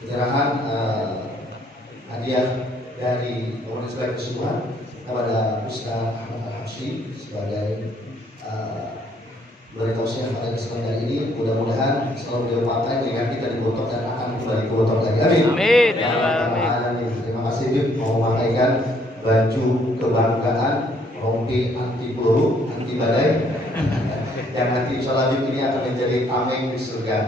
penyerahan hadiah dari Pengurus Baik Kesuma kepada Ustaz Ahmad Al-Habsyi sebagai beri tausiah pada kesempatan hari ini. Mudah-mudahan selalu beliau pakai jika kita dibotok dan akan kembali ke botok lagi. Amin. Amin. Ya Rabbal Alamin. Terima kasih Bib mau memakaikan baju kebanggaan rompi anti peluru, anti badai yang nanti insya Bib ini akan menjadi tameng di surga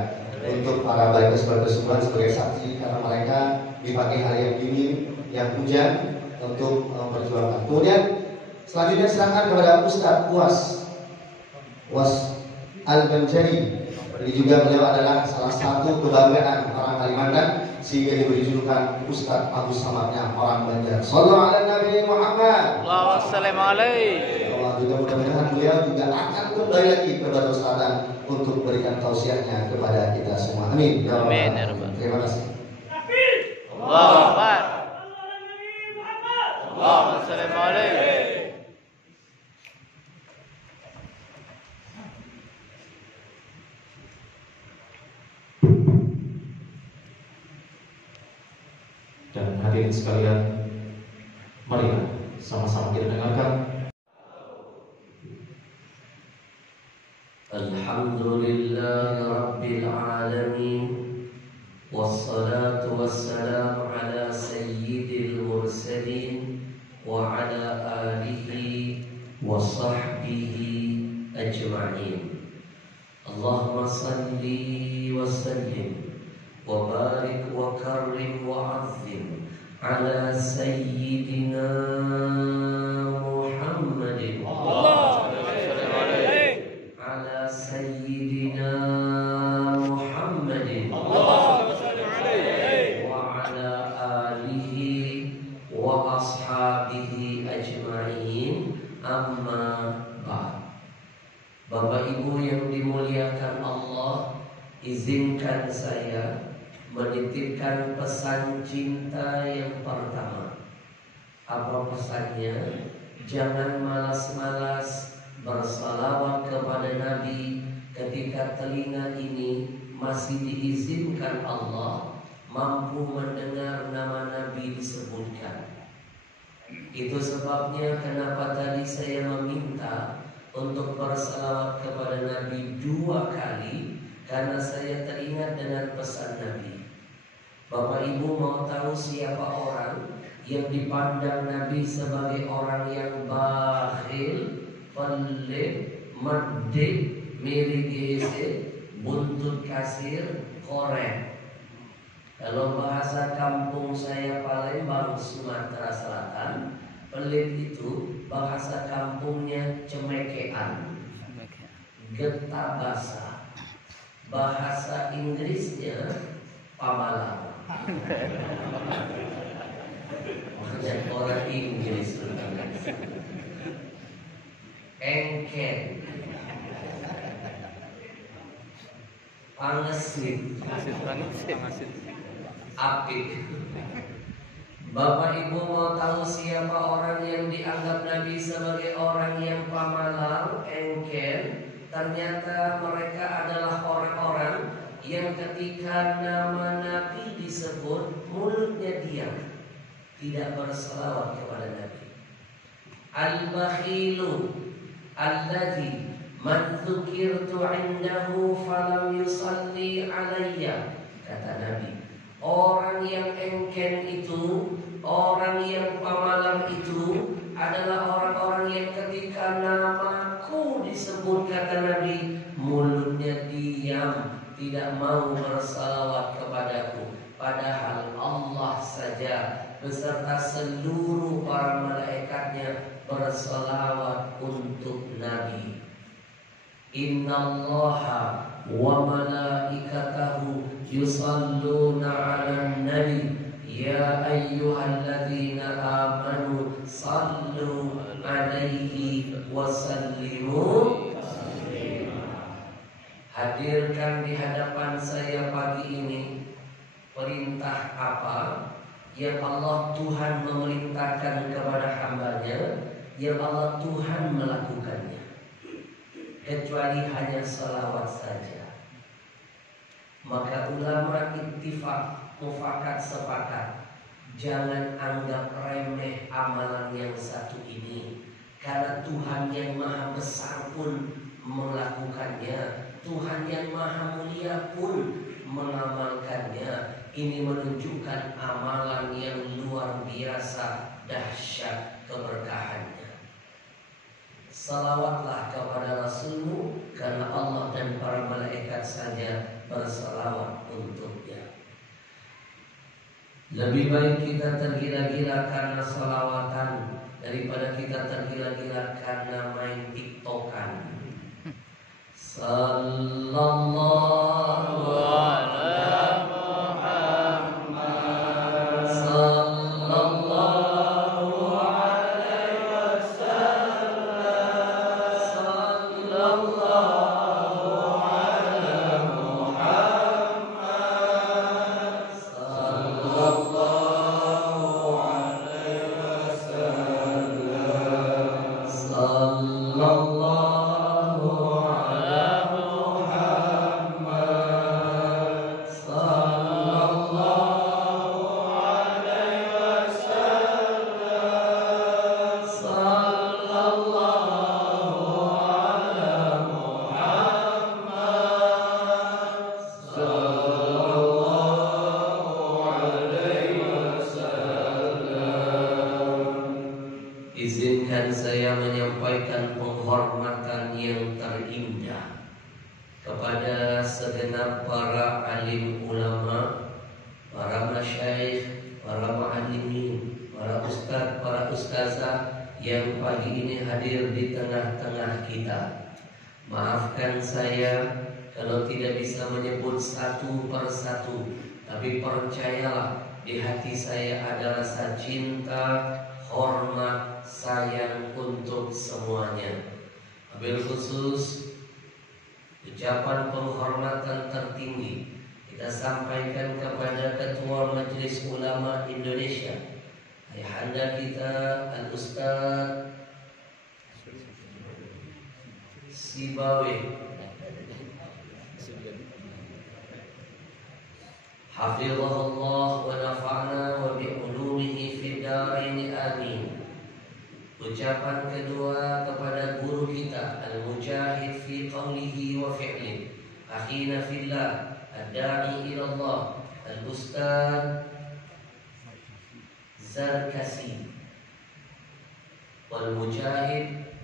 untuk para baik kesempatan sebagai saksi karena mereka di pagi hari yang dingin, yang hujan untuk memperjuangkan. Kemudian selanjutnya silakan kepada Ustaz Was Al-Banjari. Ini juga beliau adalah salah satu kebanggaan orang Kalimantan sehingga diberi julukan Ustaz Abu Samadnya orang Banjar. Sallallahu ala Nabi Muhammad. Allahumma shalli alaihi. Allah juga mudah-mudahan beliau juga akan kembali lagi kepada Ustazan untuk berikan tausiahnya kepada kita semua. Amin. Ya Amin ya Rabbal. Terima kasih. Allahu Akbar. Allahumma shalli alaihi. Dan hadirin sekalian, marilah sama-sama kita dengarkan. Alhamdulillahi Rabbil Alamin, wassalatu wassalamu ala sayyidil mursalin wa ala alihi wa sahbihi ajma'in. Allahumma salli wa sallim wa barik wa karrim wa azim ala sayyidina Muhammadin ala sayyidina Muhammadin wa ala alihi wa ashabihi ajma'in, amma ba'd. Bapak Ibu yang dimuliakan Allah, izinkan saya menitipkan pesan cinta yang pertama. Apa pesannya? Jangan malas-malas bersalawat kepada Nabi ketika telinga ini masih diizinkan Allah mampu mendengar nama Nabi disebutkan. Itu sebabnya kenapa tadi saya meminta untuk bersalawat kepada Nabi 2 kali, karena saya teringat dengan pesan Nabi. Bapak Ibu mau tahu siapa orang yang dipandang Nabi sebagai orang yang bakhil, pelit, medit, miring gese, buntut kasir, korek. Kalau bahasa kampung saya Palembang, Sumatera Selatan, pelit itu bahasa kampungnya cemekean, getah basah. Bahasa Inggrisnya pamalang. Maksudnya orang Inggris. Engken, pangesit, apik. Bapak Ibu mau tahu siapa orang yang dianggap Nabi sebagai orang yang pamalang, engken? Ternyata mereka adalah orang-orang yang ketika nama Nabi disebut mulutnya diam, tidak berselawat kepada Nabi. Al-bakhilu alladzi man dzukirtu indahu falam yusalli alayya, kata Nabi. Orang yang engken itu, orang yang pamalang itu adalah orang-orang yang ketika namaku disebut, kata Nabi, mulutnya diam, tidak mau bersalawat kepadaku. Padahal Allah saja beserta seluruh para malaikatnya bersalawat untuk Nabi. Innallaha wa malaikatahu yusalluna 'alan nabi ya ayyuhalladzina amanu sallu 'alaihi wa sallimu. Hadirkan di hadapan saya pagi ini perintah apa yang Allah Tuhan memerintahkan kepada hambanya, yang Allah Tuhan melakukannya, kecuali hanya salawat saja. Maka ulama ittifaq, mufakat, sepakat, jangan anggap remeh amalan yang satu ini, karena Tuhan yang maha besar pun melakukannya, Tuhan yang maha mulia pun mengamalkannya. Ini menunjukkan amalan yang luar biasa dahsyat keberkahannya. Salawatlah kepada Rasulmu, karena Allah dan para malaikat saja bersalawat untuknya. Lebih baik kita tergila-gila karena salawatan daripada kita tergila-gila karena main tiktokan. Sallallahu ala Muhammad. Sallallahu alaihi wasallam. Sallallahu ala Muhammad. Sallallahu alaihi wasallam. Sallallahu Izinkan saya menyampaikan penghormatan yang terindah kepada segenap para alim ulama, para masyayikh, para muallimin, para ustadz, para ustazah yang pagi ini hadir di tengah-tengah kita. Maafkan saya kalau tidak bisa menyebut satu persatu, tapi percayalah di hati saya ada rasa cinta, hormat, sayang untuk semuanya. Wabil khusus ucapan penghormatan tertinggi kita sampaikan kepada Ketua Majelis Ulama Indonesia, ayahanda kita Al-Ustaz Sibawi, hafizahullah wa nafa'na wa bi'ulumihi fid darain amin. Ucapan kedua kepada guru kita Al-Mujahid fi qawlihi wa fi'lihi, akhina fillah, ad-da'i ila Allah, Al-Ustaz Zarkasi. Wal-Mujahid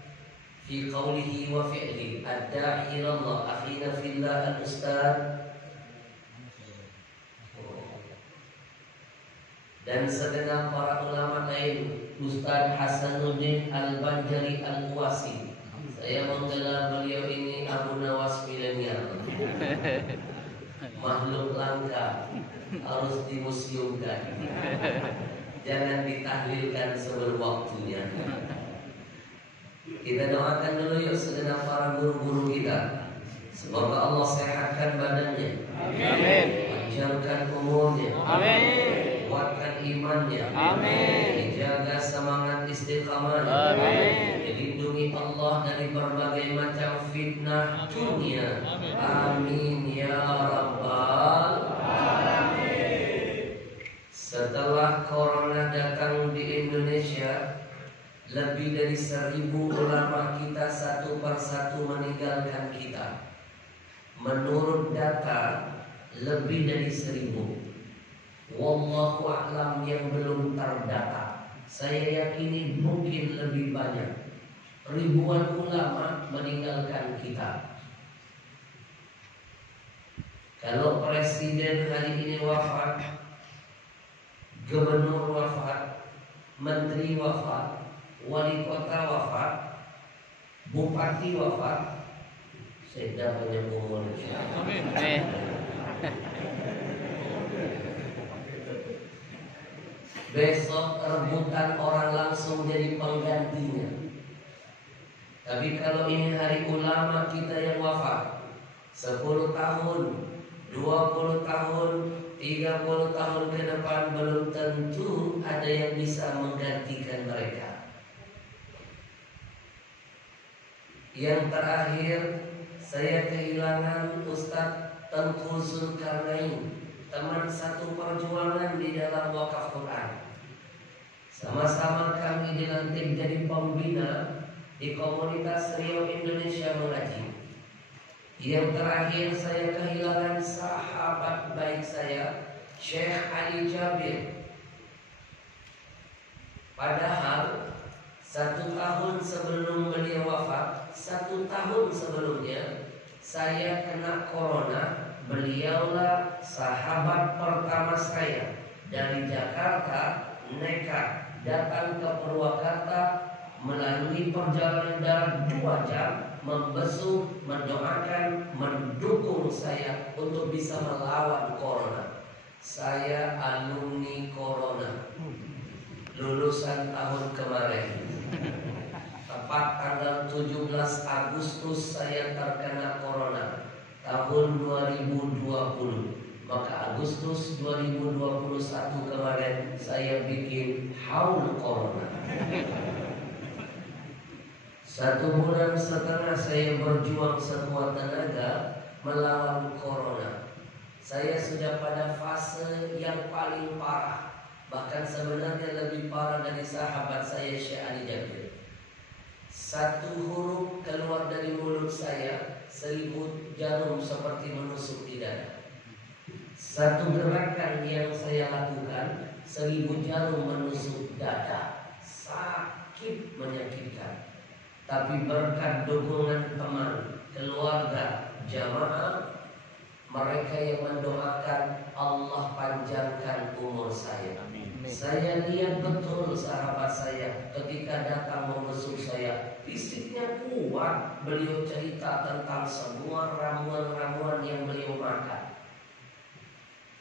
fi qawlihi wa fi'lihi, ad-da'i ila Allah, akhina fillah, Al-Ustaz. Dan segenap para ulama lain, Ustaz Hasanuddin Al-Banjari Al-Uwasi. Saya menggelar beliau ini Abu Nawas milenial, makhluk langka, harus dimuseumkan, jangan ditahlilkan sebelum waktunya. Kita doakan dulu yuk segenap para guru-guru kita, semoga Allah sehatkan badannya, Amin. panjangkan umurnya, Amin. kuatkan imannya, Amin. dijaga semangat istiqamahnya, Amin. dilindungi Allah dari berbagai macam fitnah dunia. Amin ya rabbal alamin. Setelah corona datang di Indonesia, lebih dari 1000 ulama kita satu persatu meninggalkan kita. Menurut data, lebih dari 1000. Wallahu a'lam yang belum terdata. Saya yakini mungkin lebih banyak. Ribuan ulama meninggalkan kita. Kalau presiden hari ini wafat, gubernur wafat, menteri wafat, wali kota wafat, bupati wafat, saya banyak umur. Amin. Besok rebutan orang langsung jadi penggantinya. Tapi kalau ini hari ulama kita yang wafat, 10 tahun, 20 tahun, 30 tahun ke depan belum tentu ada yang bisa menggantikan mereka. Yang terakhir, saya kehilangan Ustadz Tengku Zulkarnain, teman satu perjuangan di dalam wakaf Quran. Sama-sama kami dilantik jadi pembina di komunitas Riau Indonesia Mengaji. Yang terakhir saya kehilangan sahabat baik saya, Syekh Ali Jabir. Padahal 1 tahun sebelum beliau wafat, 1 tahun sebelumnya saya kena corona. Beliaulah sahabat pertama saya dari Jakarta, nekat datang ke Purwakarta melalui perjalanan darat 2 jam, membesuk, mendoakan, mendukung saya untuk bisa melawan corona. Saya alumni corona, lulusan tahun kemarin. Tepat tanggal 17 Agustus saya terkena corona tahun 2020. Maka Agustus 2021 kemarin saya bikin haul corona. 1,5 bulan saya berjuang sekuat tenaga melawan corona. Saya sudah pada fase yang paling parah, bahkan sebenarnya lebih parah dari sahabat saya Syekh Ali Jabir. 1 huruf keluar dari mulut saya 1000 jarum seperti menusuk di dada. 1 gerakan yang saya lakukan 1000 jarum menusuk dada. Sakit, menyakitkan. Tapi berkat dukungan teman, keluarga, jamaah, mereka yang mendoakan, Allah panjangkan umur saya. Saya lihat betul sahabat saya ketika datang membesuk saya, fisiknya kuat. Beliau cerita tentang semua ramuan-ramuan yang beliau makan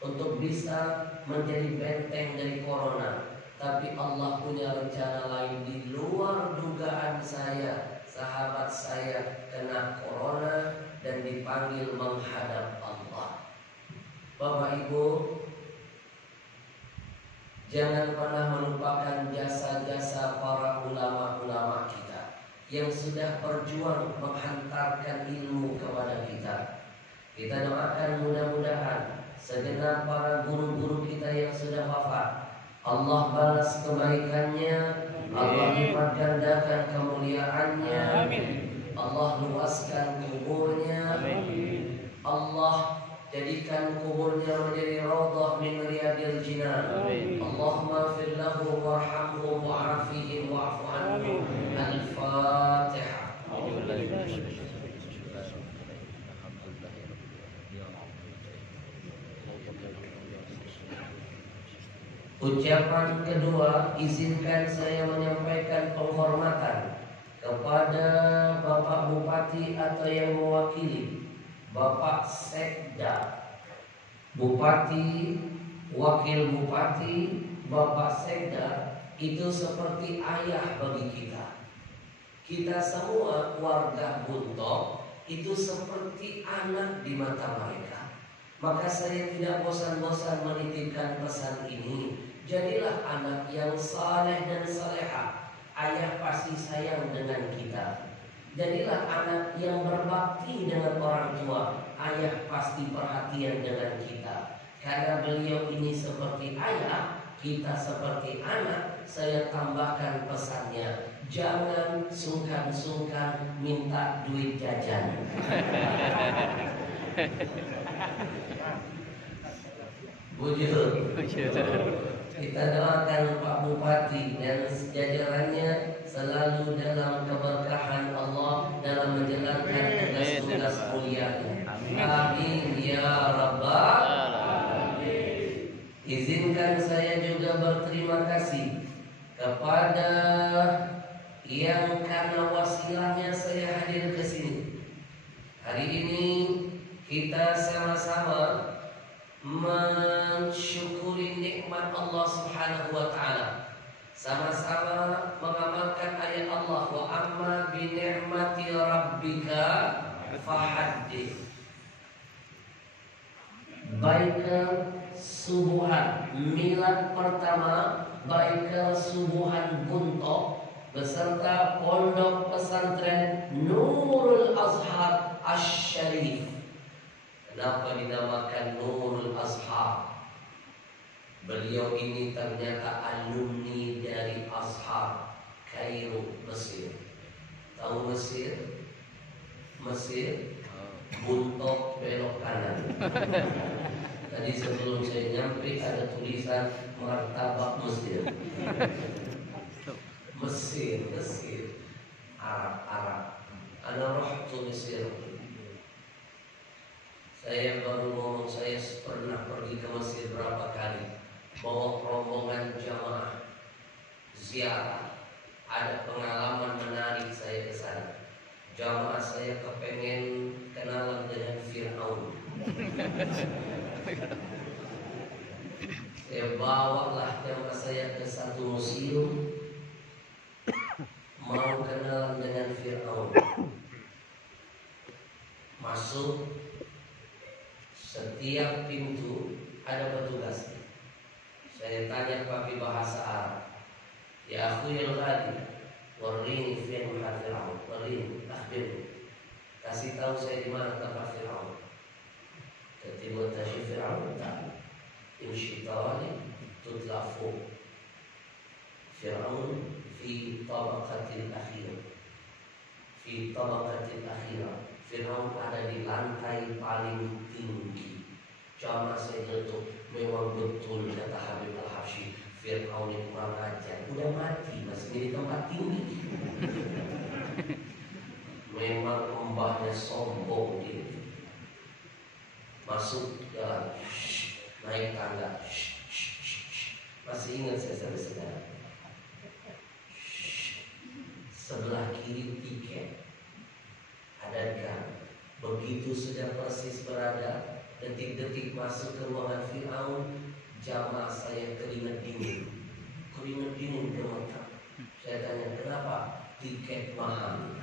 untuk bisa menjadi benteng dari corona. Tapi Allah punya rencana lain di luar dugaan saya. Sahabat saya kena corona dan dipanggil menghadap Allah. Bapak Ibu, jangan pernah melupakan jasa-jasa para ulama-ulama kita yang sudah berjuang menghantarkan ilmu kepada kita. Kita doakan mudah-mudahan segenap para guru-guru kita yang sudah wafat, Allah balas kebaikannya, Allah lipat gandakan kemuliaannya, Allah luaskan kuburnya, Allah jadikan kuburnya menjadi raudhah min riyadil jinan. Allahumma fir lahu warhamhu wa'afihim wa'fu anhu. Al-Fatihah. Ucapan kedua, izinkan saya menyampaikan penghormatan kepada Bapak Bupati atau yang mewakili, Bapak Sekda, Bupati, Wakil Bupati, Bapak Sekda itu seperti ayah bagi kita. Kita semua warga Buntok itu seperti anak di mata mereka. Maka saya tidak bosan-bosan menitipkan pesan ini. Jadilah anak yang saleh dan salehah. Ayah pasti sayang dengan kita. Jadilah anak yang berbakti dengan orang tua. Ayah pasti perhatian dengan kita. Karena beliau ini seperti ayah, kita seperti anak. Saya tambahkan pesannya, jangan sungkan-sungkan minta duit jajan. Bujur. Kita doakan Pak Bupati dan jajarannya selalu dalam keberkahan Allah dalam menjalankan tugas-tugas mulianya. Amin ya Rabbal Alamin. Izinkan saya juga berterima kasih kepada yang karena wasilahnya saya hadir ke sini. Hari ini kita sama-sama mensyukuri nikmat Allah Subhanahu wa taala. Sama-sama mengamalkan ayat Allah, wa amma bi ni'mati rabbika fahaddits. Baikel Subuhan milad pertama Baikel Subuhan Buntok beserta Pondok Pesantren Nurul Azhar Asy-Syarif. Kenapa dinamakan Nurul Azhar? Beliau ini ternyata alumni dari Azhar, Kairo, Mesir. Tahu Mesir? Mesir, buntok belok kanan. Tadi sebelum saya nyampe ada tulisan martabak Mesir. Mesir, Arab. Ana rohtu Mesir. Saya baru ngomong saya pernah pergi ke Mesir berapa kali. Bawa rombongan jamaah ziarah. Ada pengalaman menarik saya ke sana. Jamaah saya kepengen kenalan dengan Fir'aun. Saya bawalah jamaah saya ke satu museum, mau kenalan dengan Fir'aun. Masuk, setiap pintu ada petugas. Saya tanya pakai bahasa Arab, ya akhuyal ghali, warini fi'an Fir'aun, warini, akhbirni, kasih tahu saya di mana tempat Fir'aun. Ketiba tasyi Fir'aun tak, insyitani tutla fuq. Fir'aun fi tabaqatil akhirah, fi tabaqatil akhirah. Fir'aun ada di lantai paling tinggi. Jamaah saya nyetuk, memang betul kata Habib Al-Habsyi, Fir'aun yang kurang ajar, udah mati masih di tempat tinggi. Memang mbahnya sombong dia. Masuk jalan, naik tangga, masih ingat saya saudara-saudara. Sebelah kiri tiket, ada gang. Begitu sudah persis berada, detik-detik masuk ke ruangan Fir'aun, jamaah saya keringat dingin gemetar. Saya tanya, kenapa? Tiket mahal.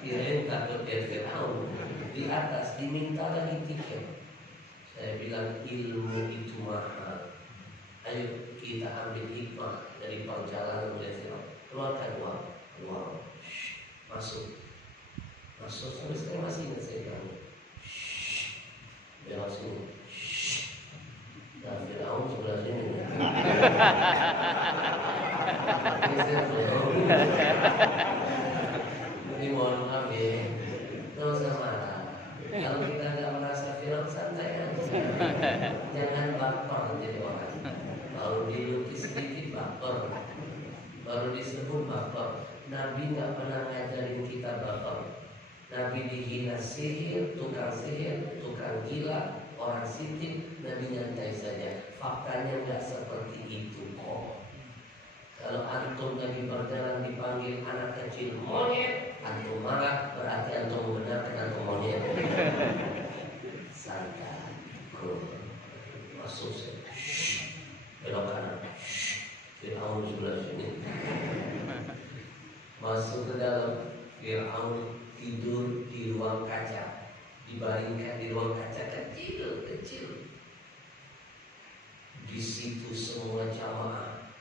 Kirain takut dia Fir'aun. Di atas diminta lagi tiket. Saya bilang ilmu itu mahal. Ayo kita ambil hikmah dari perjalanan oleh Fir'aun. Keluarkan uang. Masuk sampai sekarang masih ingat saya bilang, belok sini, dan Fir'aun sebelah sini. Ini saya belum. Ini mohon maaf ya, terus sama. Kalau kita nggak merasa Fir'aun, santai aja. Jangan baper jadi orang. Baru dilukis sedikit baper, baru disebut baper. Nabi nggak pernah ngajarin kita baper. Nabi dihina sihir, tukang gila, orang sitik, Nabi nyantai saja. Faktanya nggak seperti itu kok. Kalau antum lagi berjalan dipanggil anak kecil monyet, antum marah, berarti antum membenarkan antum monyet. Santai, masuk saya, belok kanan, Fir'aun sebelah sini. Masuk ke dalam, Fir'aun tidur di ruang kaca, dibaringkan di ruang kaca kecil. Di situ semua jamaah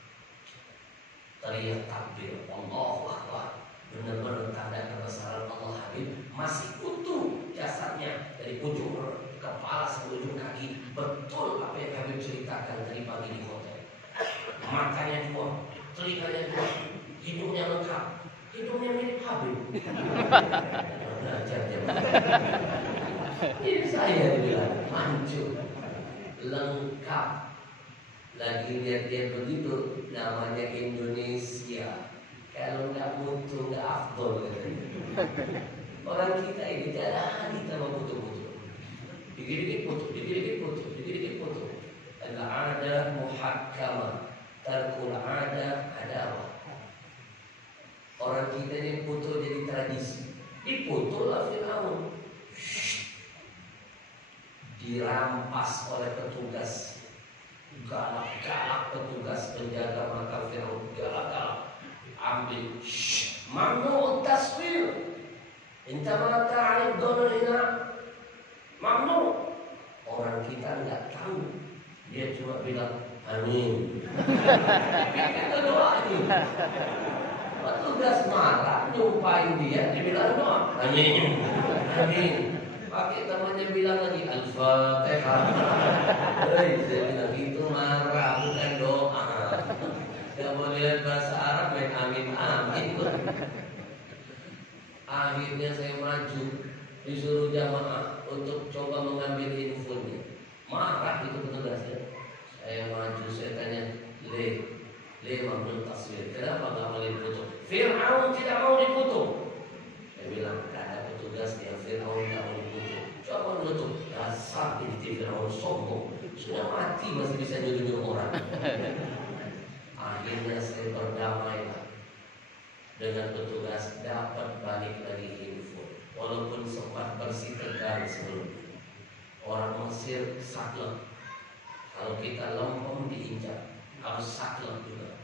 teriak takbir, Allahu Akbar. Benar-benar tanda kebesaran Allah. Habib masih utuh jasadnya dari ujung kepala sampai ujung kaki. Betul apa yang Habib ceritakan tadi pagi di hotel. Matanya dua, telinganya dua, hidungnya lengkap. Hidungnya mirip Habib. Belajar ini saya bilang mancung lengkap. Lagi lihat dia begitu, namanya Indonesia. Kalau nggak mutu nggak afdol katanya. Orang kita ini jarang kita mau foto-foto. Dikit-dikit foto. Al-'adah muhakkamah, tarkul 'adah adawah. Orang kita ini foto jadi tradisi. Difotolah Fir'aun. Dirampas oleh petugas. Galak-galak petugas penjaga makam Fir'aun. Galak-galak. Ambil. Mamnu taswir. Inta mata ta'alib dolar ina. Mamnu. Orang kita nggak tahu. Dia cuma bilang amin. Kita doain. Petugas marah, nyumpain dia, dibilang doa. Amin. Amin. Pakai temannya bilang lagi Al-Fatihah. Hei, saya bilang itu marah, bukan doa. Gak boleh lihat bahasa Arab main amin amin. Akhirnya saya maju, disuruh jamaah untuk coba mengambil infonya. Marah itu petugasnya. Saya maju, saya tanya, Le Mamnun Taswir, kenapa gak mau dikutuk? Fir'aun tidak mau dikutuk. Saya bilang, gak ada petugas yang Fir'aun gak mau dikutuk. Coba menutup, dasar inti Fir'aun sombong. Sudah mati masih bisa nyuruh orang. Akhirnya saya berdamai dengan petugas, dapat balik lagi info. Walaupun sempat bersih tegang sebelumnya. Orang Mesir saklek. Kalau kita lempem diinjak, harus saklek juga.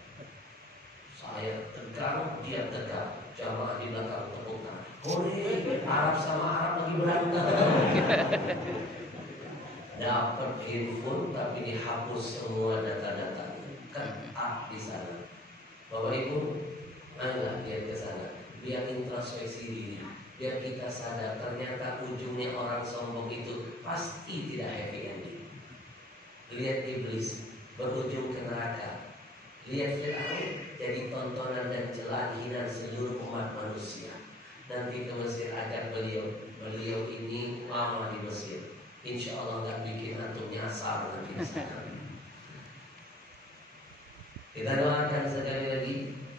Saya tegang, dia tegang. Jamaah di belakang tepukan. Arab sama Arab lagi berantem. Dapat info tapi dihapus semua data-data. Ketat di sana. Bapak Ibu, ayolah lihat ke sana. Biar introspeksi diri. Biar kita sadar ternyata ujungnya orang sombong itu pasti tidak happy ending. Lihat iblis berujung ke neraka. Lihat Fir'aun jadi tontonan dan celaan hinaan seluruh umat manusia. Nanti ke Mesir agar beliau ini lama di Mesir. Insya Allah nggak bikin antum nyasar nanti di sana. Kita doakan sekali lagi,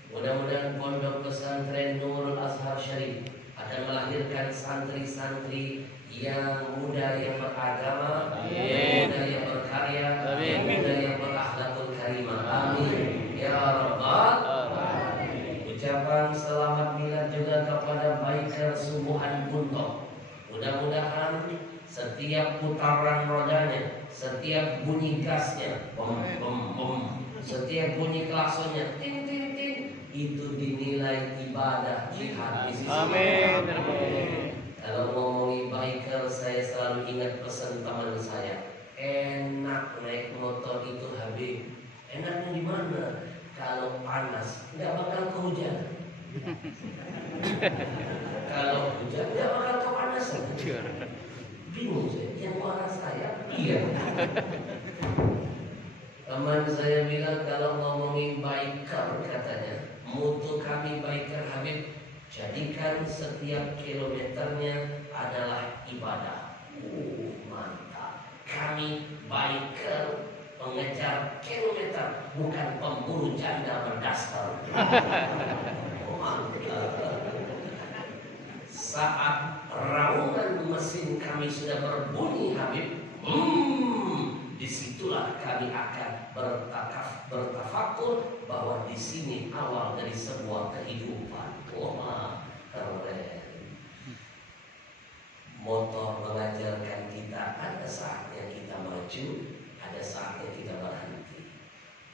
mudah-mudahan pondok pesantren Nurul Azhar Syarif akan melahirkan santri-santri yang muda yang beragama, yang muda yang berkarya, yang muda yang berakhlakul karimah. Amin. Ya Rabbal Alamin. Ucapan selamat milad juga kepada biker Subuhan Buntok. Mudah-mudahan setiap putaran rodanya, setiap bunyi gasnya, bom bom bom, setiap bunyi klaksonnya, ting ting ting, itu dinilai ibadah jihad di sisi Allah. Kalau ngomongin biker, saya selalu ingat pesan teman saya. Enak naik motor itu Habib. Enaknya di mana? Kalau panas, nggak bakal kehujanan. Kalau hujan, nggak bakal kepanasan. Bingung saya. Yang warna saya, iya. Teman saya bilang kalau ngomongin biker katanya, mutu kami biker Habib, jadikan setiap kilometernya adalah ibadah. Mantap. Kami biker pengejar kilometer, bukan pemburu janda berdaster. Mantap. Saat raungan mesin kami sudah berbunyi Habib, disitulah kami akan bertafakur bahwa di sini awal dari sebuah kehidupan. Keren. Motor mengajarkan kita ada saatnya kita maju, ada saatnya kita berhenti,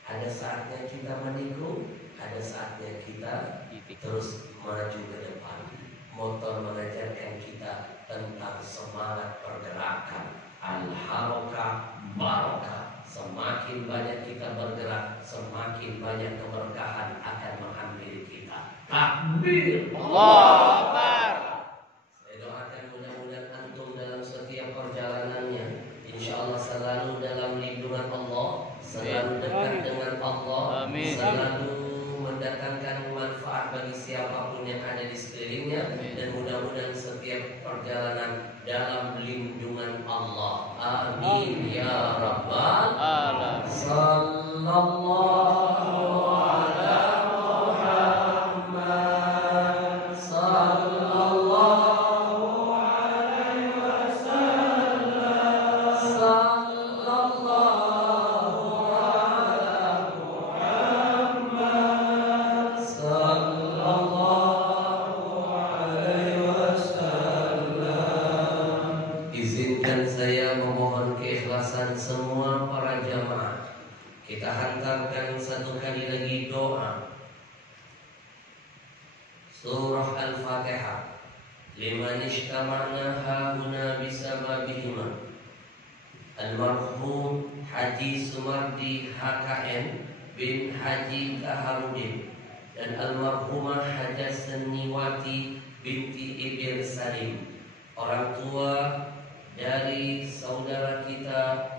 ada saatnya kita menikung, ada saatnya kita terus maju ke depan. Motor mengajarkan kita tentang semangat pergerakan, al-harakah barakah. Semakin banyak kita bergerak, semakin banyak keberkahan akan menghampiri kita. Takbir, Allahu Akbar. Saya doakan mudah-mudahan antum dalam setiap perjalanannya, insya Allah selalu dalam lindungan Allah, selalu dekat dengan Allah, selalu mendatangkan manfaat bagi siapapun yang ada di sekelilingnya, dan mudah-mudahan setiap perjalanan dalam lindungan Allah. Amin ya Rabbal Alamin. Sallallahu ala Muhammad, sallallahu alaihi wasallam, sallallahu ala Muhammad, sallallahu alaihi wasallam. Izinkan saya memohon keikhlasan semua para jamaah. Kita hantarkan satu kali lagi doa Surah Al-Fatihah. Liman ishtama'na hahuna bisababihima. Almarhum Haji Sumardi HKM bin Haji Kaharudin dan almarhumah Hajah Seniwati binti Ibn Salim, orang tua dari saudara kita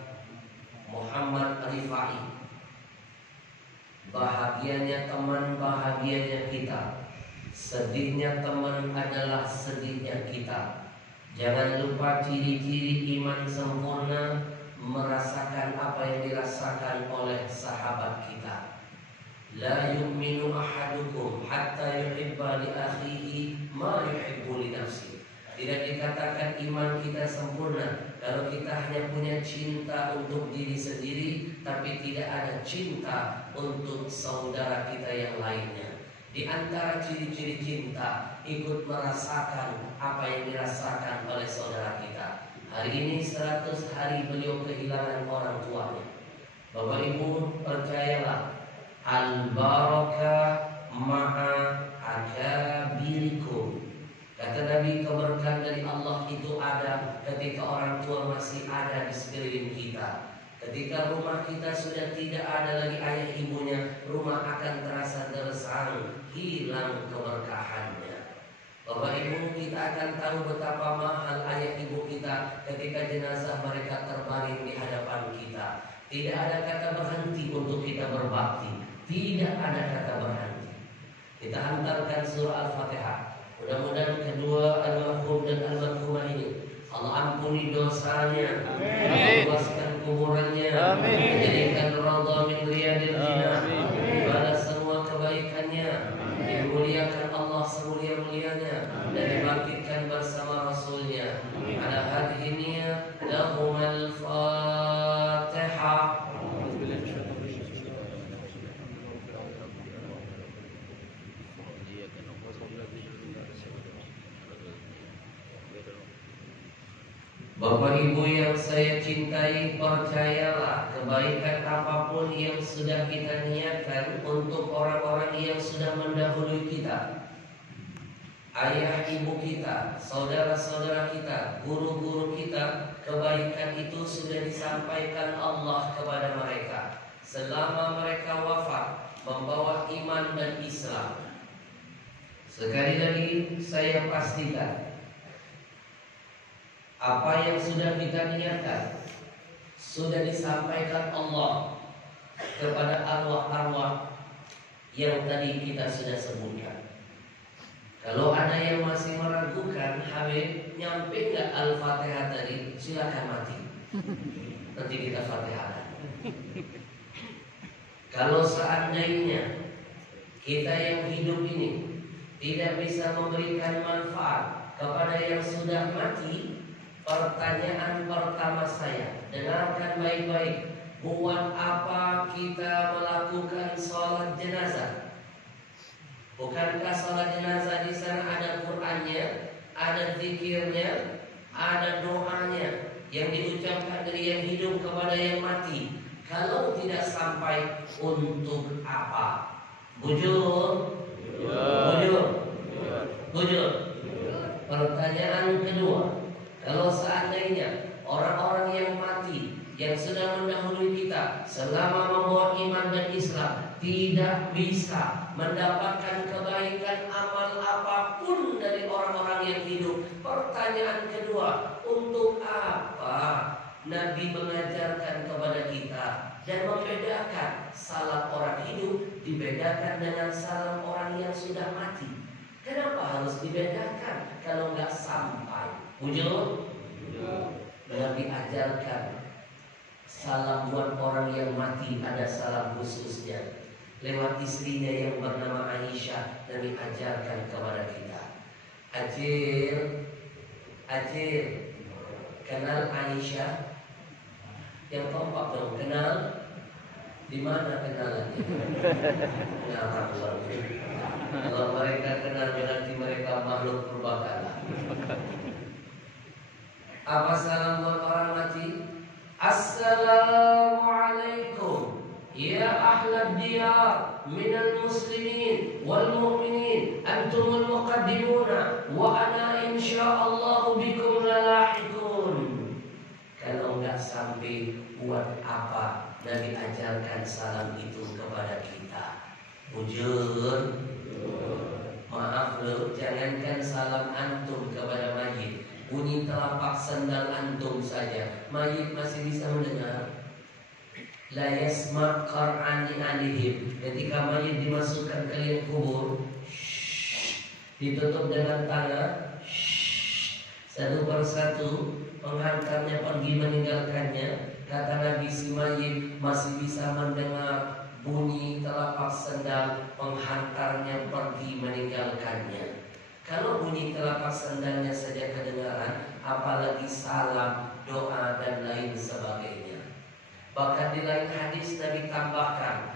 Muhammad Rifai. Bahagianya teman, bahagianya kita. Sedihnya teman adalah sedihnya kita. Jangan lupa ciri-ciri iman sempurna, merasakan apa yang dirasakan oleh sahabat kita. La yu'minu ahadukum hatta yuhibba li akhihi ma yuhibbu li nafsihi. Tidak dikatakan iman kita sempurna kalau kita hanya punya cinta untuk diri sendiri, tapi tidak ada cinta untuk saudara kita yang lainnya. Di antara ciri-ciri cinta, ikut merasakan apa yang dirasakan oleh saudara kita. Hari ini 100 hari beliau kehilangan orang tuanya. Bapak Ibu, percayalah, al-barakah ma'a akabirikum. Kata Nabi, keberkahan dari Allah itu ada ketika orang tua masih ada di sekeliling kita. Ketika rumah kita sudah tidak ada lagi ayah ibunya, rumah akan terasa gersang, hilang keberkahannya. Bapak Ibu, kita akan tahu betapa mahal ayah ibu kita ketika jenazah mereka terbaring di hadapan kita. Tidak ada kata berhenti untuk kita berbakti. Tidak ada kata berhenti. Kita hantarkan surah Al-Fatihah. Mudah-mudahan kedua almarhum dan almarhumah ini Allah ampuni dosanya, Amin. luaskan kuburannya, Amin. menjadikan radha min riyadil jinnah, dibalas semua kebaikannya, dimuliakan Allah semulia-mulianya, dan dibangkitkan bersama Rasulnya. Ala hadhihi niyyah lahumal Fatihah. Bapak Ibu yang saya cintai, percayalah kebaikan apapun yang sudah kita niatkan untuk orang-orang yang sudah mendahului kita, ayah ibu kita, saudara-saudara kita, guru-guru kita, kebaikan itu sudah disampaikan Allah kepada mereka selama mereka wafat membawa iman dan Islam. Sekali lagi saya pastikan, apa yang sudah kita niatkan sudah disampaikan Allah kepada arwah-arwah yang tadi kita sudah sebutkan. Kalau ada yang masih meragukan, Habib nyampe nggak Al-Fatihah tadi, silakan mati. Nanti kita Fatihah. Kalau seandainya kita yang hidup ini tidak bisa memberikan manfaat kepada yang sudah mati, pertanyaan pertama saya, dengarkan baik-baik. Buat apa kita melakukan sholat jenazah? Bukankah sholat jenazah di sana ada Qur'annya, ada zikirnya, ada doanya yang diucapkan dari yang hidup kepada yang mati? Kalau tidak sampai, untuk apa? Bujur? Bujur? Bujur? Pertanyaan kedua, kalau seandainya orang-orang yang mati yang sudah mendahului kita selama membawa iman dan Islam tidak bisa mendapatkan kebaikan amal apapun dari orang-orang yang hidup, pertanyaan kedua, untuk apa Nabi mengajarkan kepada kita dan membedakan salam orang hidup dibedakan dengan salam orang yang sudah mati? Kenapa harus dibedakan kalau nggak sampai? Bujur? Nabi ajarkan salam buat orang yang mati, ada salam khususnya. Lewat istrinya yang bernama Aisyah, Nabi ajarkan kepada kita. Ajir, kenal Aisyah? Yang kompak dong, kenal? Di mana kenalannya? Nah, kalau mereka kenal berarti mereka makhluk purbakala. Apa salam buat orang mati? Assalamualaikum ya ahlad diyar minal muslimin wal mu'minin antumul muqaddimuna wa ana insyaallah bikum lalahiqun. Kalau enggak sampai, buat apa Nabi ajarkan salam itu kepada kita? Bujur. Maaf loh, jangankan salam antum kepada mayit, bunyi telapak sandal antum saja mayit masih bisa mendengar. La yasma' qar'ani alihim. Ketika mayit dimasukkan ke liang kubur, ditutup dengan tangan, satu persatu penghantarnya pergi meninggalkannya. Kata Nabi, si mayit masih bisa mendengar bunyi telapak sandal penghantarnya pergi meninggalkannya. Kalau bunyi telapak sandalnya saja kedengaran, apalagi salam, doa dan lain sebagainya. Bahkan di lain hadis Nabi tambahkan,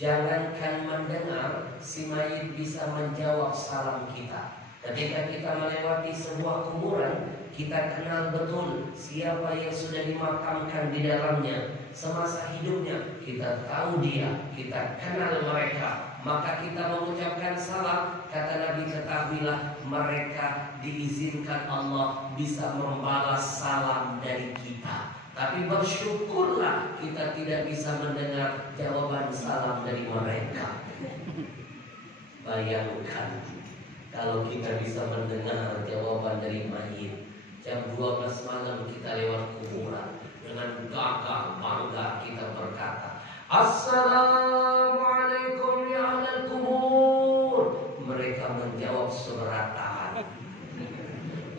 jangankan mendengar, si mayit bisa menjawab salam kita. Ketika kita melewati sebuah kuburan, kita kenal betul siapa yang sudah dimakamkan di dalamnya. Semasa hidupnya kita tahu dia, kita kenal mereka, maka kita mengucapkan salam. Kata Nabi, ketahuilah mereka diizinkan Allah bisa membalas salam dari kita. Tapi bersyukurlah kita tidak bisa mendengar jawaban salam dari mereka. Bayangkan kalau kita bisa mendengar jawaban dari mayit. Jam 12 malam kita lewat kuburan, dengan gagah bangga kita berkata, Assalamualaikum ya ahlal kubur. Mereka menjawab seberatahan,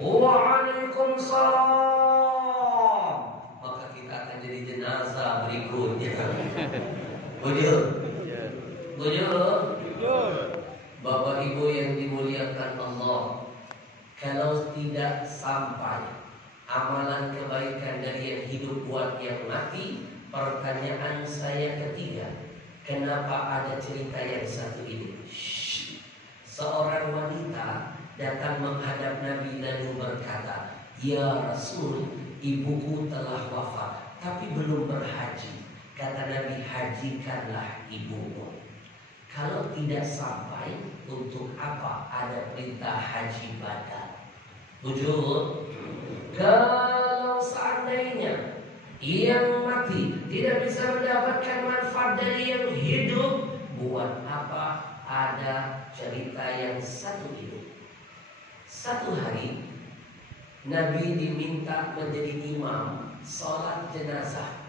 Waalaikumsalam. Maka kita akan jadi jenazah berikutnya. Bujur. Bapak Ibu yang dimuliakan Allah, kalau tidak sampai amalan kebaikan dari yang hidup buat yang mati, pertanyaan saya ketiga, kenapa ada cerita yang satu ini? Seorang wanita datang menghadap Nabi lalu berkata, Ya Rasul, ibuku telah wafat tapi belum berhaji. Kata Nabi, hajikanlah ibumu. Kalau tidak sampai, untuk apa ada perintah haji badan? Bujur. Kalau seandainya yang mati tidak bisa mendapatkan manfaat dari yang hidup, buat apa ada cerita yang satu ini? Satu hari Nabi diminta menjadi imam sholat jenazah.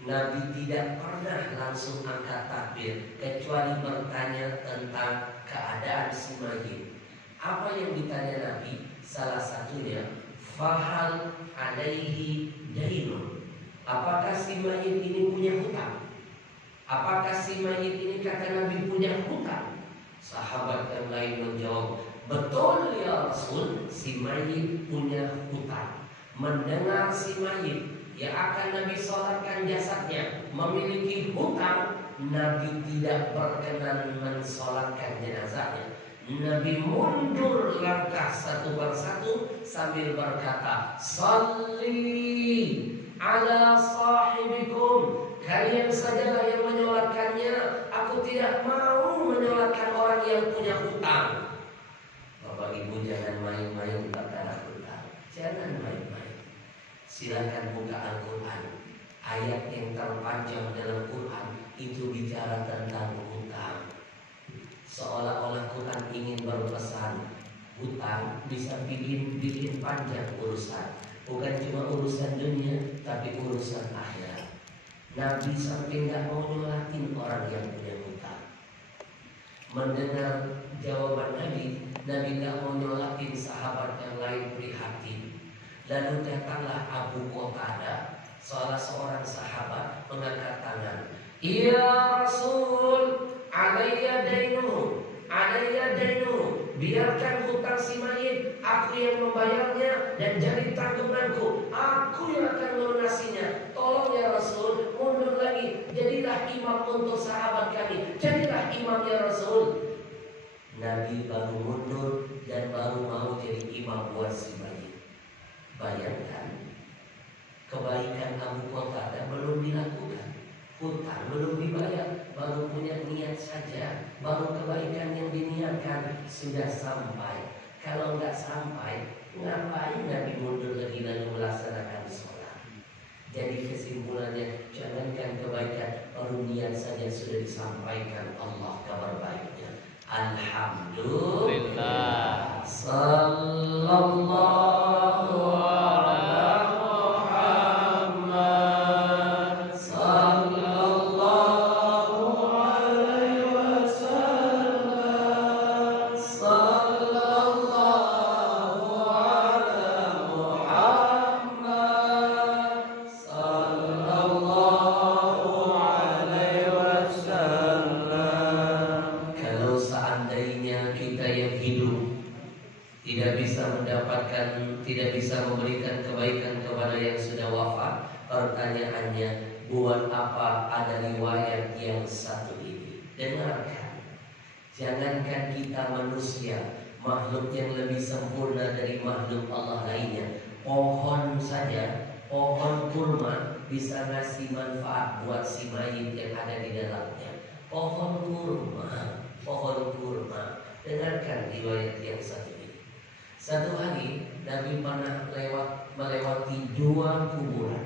Nabi tidak pernah langsung angkat takbir kecuali bertanya tentang keadaan si mayit. Apa yang ditanya Nabi? Salah satunya, fahal alaihi dainun. Apakah si mayit ini punya hutang? Apakah si mayit ini, kata Nabi, punya hutang? Sahabat yang lain menjawab, betul ya Rasul, si mayit punya hutang. Mendengar si mayit yang akan Nabi sholatkan jasadnya memiliki hutang, Nabi tidak berkenan mensolatkan jenazahnya. Nabi mundur langkah satu persatu sambil berkata, Salli ala sahibikum. Kalian sajalah yang menyolatkannya. Aku tidak mau menyolatkan orang yang punya hutang. Bapak Ibu jangan main-main perkara hutang. Jangan main-main. Silakan buka Al-Quran. Ayat yang terpanjang dalam Quran itu bicara tentang hutang. Seolah-olah Quran ingin berpesan, hutang bisa bikin panjang urusan. Bukan cuma urusan dunia, tapi urusan akhirat. Nabi sampai nggak mau nyolatin orang yang punya hutang. Mendengar jawaban Nabi nggak mau nyolatin sahabat yang lain prihatin. Lalu datanglah Abu Qatadah, salah seorang sahabat, mengangkat tangan. Ya Rasul, alayya dainuhu, alayya dainuhu. Biarkan hutang si mayit, aku yang membayarnya dan jadi tanggunganku. Aku yang akan melunasinya. Tolong ya Rasul, mundur lagi. Jadilah imam untuk sahabat kami. Jadilah imam ya Rasul. Nabi baru mundur dan baru mau jadi imam buat si mayit. Bayangkan, kebaikan Abu Qatadah belum dilakukan, hutang belum dibayar, baru punya niat saja, baru kebaikan yang diniatkan sudah sampai. Kalau nggak sampai, ngapain Nabi mundur lagi lalu melaksanakan sholat? Jadi kesimpulannya, jangankan kebaikan, baru niat melihat saja sudah disampaikan Allah kabar baiknya. Alhamdulillah. Sallallahu ala Muhammad. Sallallahu alaihi wasallam. Sallallahu ala Muhammad. Sallallahu alaihi wasallam. Kalau seandainya kita yang hidup tidak bisa memberikan kebaikan kepada yang sudah wafat, pertanyaannya, buat apa ada riwayat yang satu ini? Dengarkan, jangankan kita manusia, makhluk yang lebih sempurna dari makhluk Allah lainnya, pohon saja, pohon kurma bisa ngasih manfaat buat si mayit yang ada di dalamnya. Pohon kurma. Dengarkan riwayat yang satu ini. Satu hari Nabi pernah melewati 2 kuburan.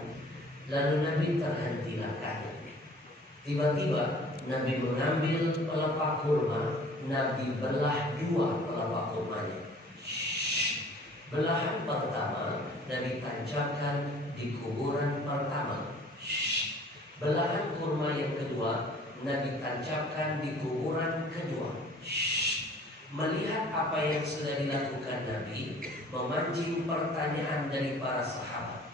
Lalu Nabi terhenti langkahnya. Tiba-tiba Nabi mengambil pelepah kurma. Nabi belah 2 pelepah kurmanya. Belahan pertama Nabi tancapkan di kuburan pertama. Belahan kurma yang kedua Nabi tancapkan di kuburan kedua. Melihat apa yang sudah dilakukan Nabi, memancing pertanyaan dari para sahabat.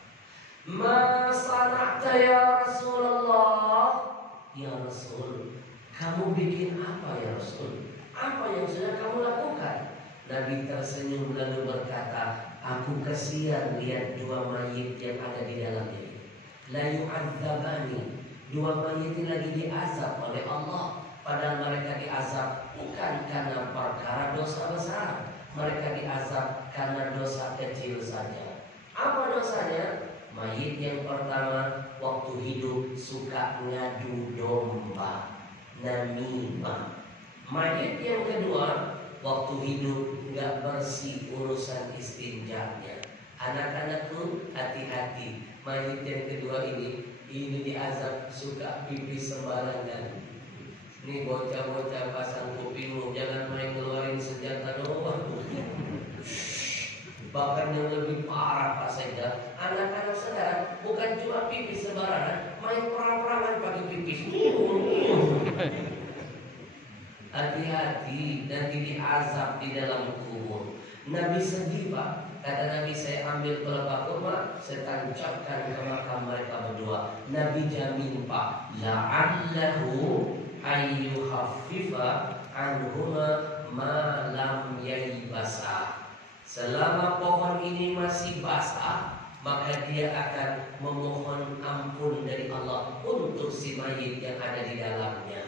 Ma sana'ta ya Rasulullah? Ya Rasul, kamu bikin apa ya Rasul? Apa yang sudah kamu lakukan? Nabi tersenyum lalu berkata, aku kasihan lihat 2 mayit yang ada di dalamnya. La yu'adzabani. 2 mayit ini lagi diazab oleh Allah. Padahal mereka diazab bukan karena perkara dosa besar. Mereka diazab karena dosa kecil saja. Apa dosanya? Mayit yang pertama waktu hidup suka ngadu domba, namimah. Mayit yang kedua waktu hidup nggak bersih urusan istinjanya. Anak-anakku hati-hati. Mayit yang kedua ini diazab suka pipis sembarangan. Ini bocah-bocah pasang kupingmu, jangan main keluarin senjata doang. Bahkan yang lebih parah Pak Sekda, anak-anak sekarang bukan cuma pipis sembarangan, main perang-perangan pakai pipis. Hati-hati, nanti diazab di dalam kubur. Nabi sedih Pak. Kata Nabi, saya ambil pelepah kurma, saya tancapkan ke makam mereka berdua. Nabi jamin Pak, la'allahu ayyuhaffifa anhuma ma lam yaibasa. Selama pohon ini masih basah, maka dia akan memohon ampun dari Allah untuk si mayit yang ada di dalamnya.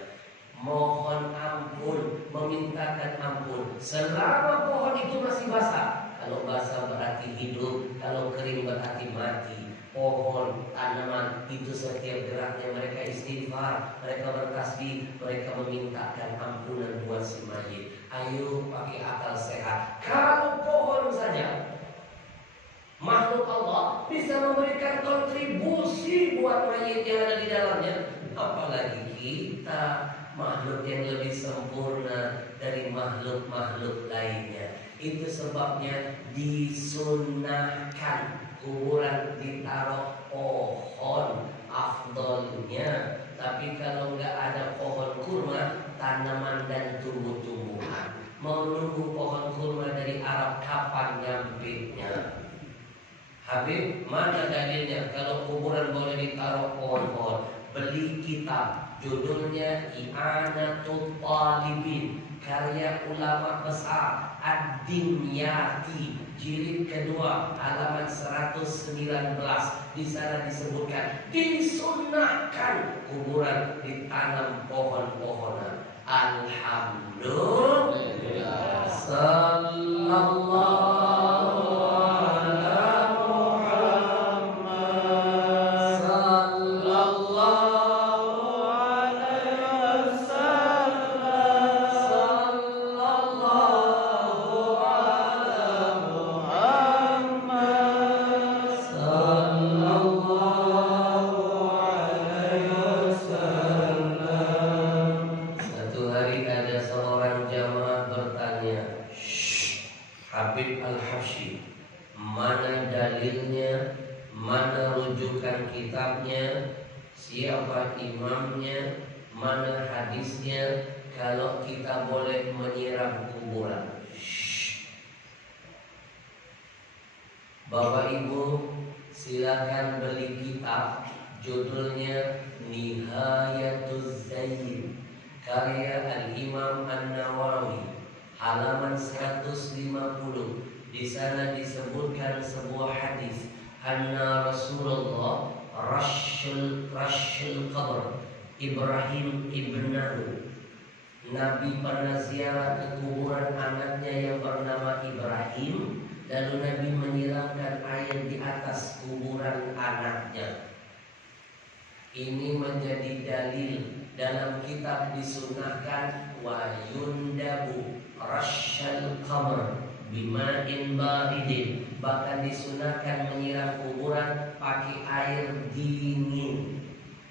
Mohon ampun, memintakan ampun selama pohon itu masih basah. Kalau basah berarti hidup, kalau kering berarti mati. Pohon, tanaman, itu setiap geraknya mereka istighfar, mereka bertasbih, mereka memintakan ampunan buat si mayit. Ayo pakai akal sehat. Kalau pohon saja, makhluk Allah bisa memberikan kontribusi buat mayit yang ada di dalamnya, apalagi kita, makhluk yang lebih sempurna dari makhluk-makhluk lainnya. Itu sebabnya disunahkan kuburan ditaruh pohon afdolnya. Tapi kalau nggak ada pohon kurma, tanaman dan tumbuh-tumbuhan. Mau nunggu pohon kurma dari Arab kapan nyampenya? Habib, mana dalilnya kalau kuburan boleh ditaruh pohon-pohon? Beli kitab, judulnya I'anatul Talibin, karya ulama besar Ad-Dimyati, jilid kedua, halaman 119. Di sana disebutkan disunahkan kuburan ditanam pohon-pohonan. Alhamdulillah. Sallallahu kitabnya, siapa imamnya, mana hadisnya, kalau kita boleh menyiram kuburan. Bapak Ibu silakan beli kitab, judulnya Nihayatuz Zain, karya Al-Imam An-Nawawi, halaman 150. Di sana disebutkan sebuah hadis, anna Rasulullah rashul qabr Ibrahim ibnahu. Nabi pernah ziarah ke kuburan anaknya yang bernama Ibrahim, lalu Nabi menyiramkan air di atas kuburan anaknya. Ini menjadi dalil dalam kitab disunahkan wa yundabu rasyal qabr bima'in baridin, bahkan disunahkan menyiram kuburan pakai air dingin.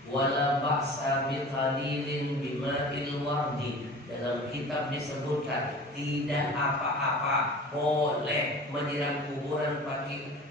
Wala ba'sa biqalilin bima'il wardi, dalam kitab disebutkan tidak apa-apa, boleh menyiram kuburan pakai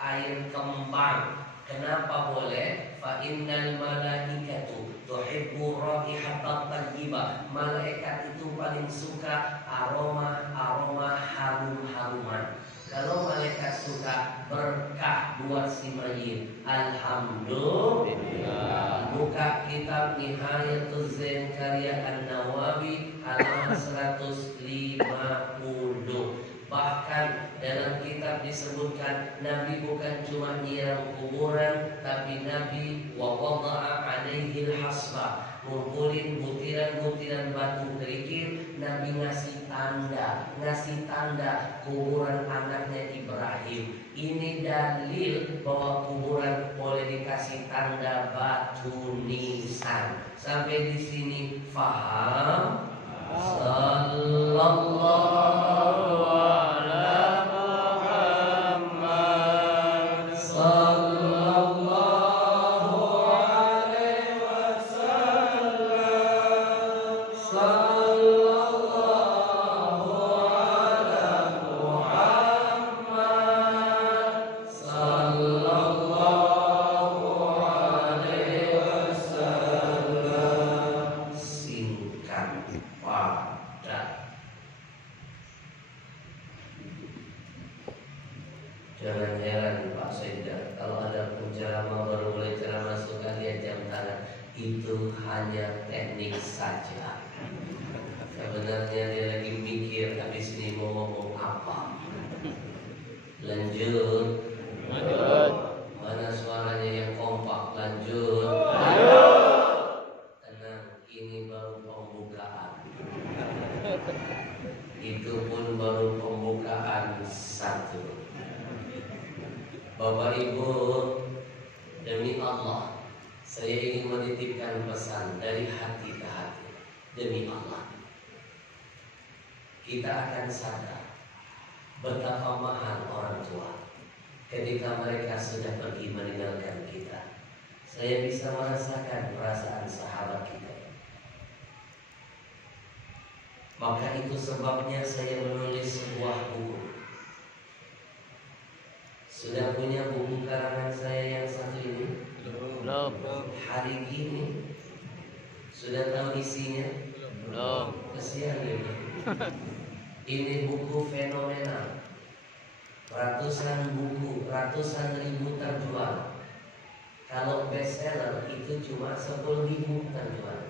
air kembang. Kenapa boleh? Fa innal malaikatu tuhibbu raihatat thayyibah. Malaikat itu paling suka aroma harum-haruman. Kalau malaikat suka berkah buat si mayit, alhamdulillah. Buka kitab Nihayatuz Zain karya An-Nawawi halaman 150. Bahkan dalam kitab disebutkan Nabi bukan cuma nyiram kuburan, tapi Nabi wa wada'a 'alaihi al-hasba, ngumpulin butiran-butiran batu kerikil. Nabi ngasih tanda kuburan anaknya Ibrahim. Ini dalil bahwa kuburan boleh dikasih tanda batu nisan. Sampai di sini faham? Sallallahu ala Muhammad sallallahu alaihi wasallam sallallahu ala Muhammad sallallahu alaihi wasallam. Singkat padat. Jangan heran Pak Saida, kalau ada penceramah baru mulai ceramah suka lihat jam tangan. Itu hanya teknik saja. Sebenarnya dia lagi mikir habis ini mau ngomong apa. Lanjut. Mana suaranya yang kompak? Lanjut. Tenang, ini baru pembukaan. Itu pun baru pembukaan satu. Bapak Ibu, demi Allah, saya ingin menitipkan pesan dari hati ke hati. Demi Allah, kita akan sadar betapa mahal orang tua ketika mereka sudah pergi meninggalkan kita. Saya bisa merasakan perasaan sahabat kita. Maka itu sebabnya saya menulis sebuah buku. Sudah punya buku karangan saya yang satu ini? Belum. Hari ini sudah tahu isinya? Belum. Kesian ini. Ini buku fenomenal. Ratusan buku, ratusan ribu terjual. Kalau bestseller itu cuma 10.000 terjual.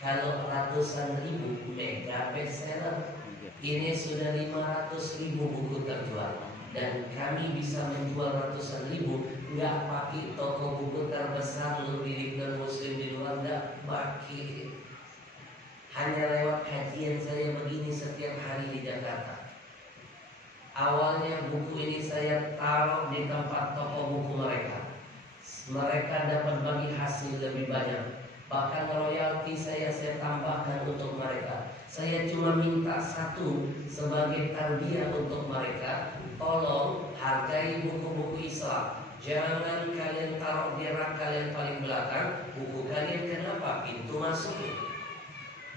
Kalau ratusan ribu mega bestseller, ini sudah 500.000 buku terjual. Dan kami bisa menjual ratusan ribu, nggak pakai toko buku terbesar lebih dan muslim di luar, nggak pakai. Hanya lewat kajian saya begini setiap hari di Jakarta. Awalnya buku ini saya taruh di tempat toko buku mereka. Mereka dapat bagi hasil lebih banyak. Bahkan royalti saya tambahkan untuk mereka. Saya cuma minta satu sebagai tarbiyah untuk mereka. Tolong hargai buku-buku Islam. Jangan kalian taruh di rak kalian paling belakang. Buku kalian kenapa? Pintu masuk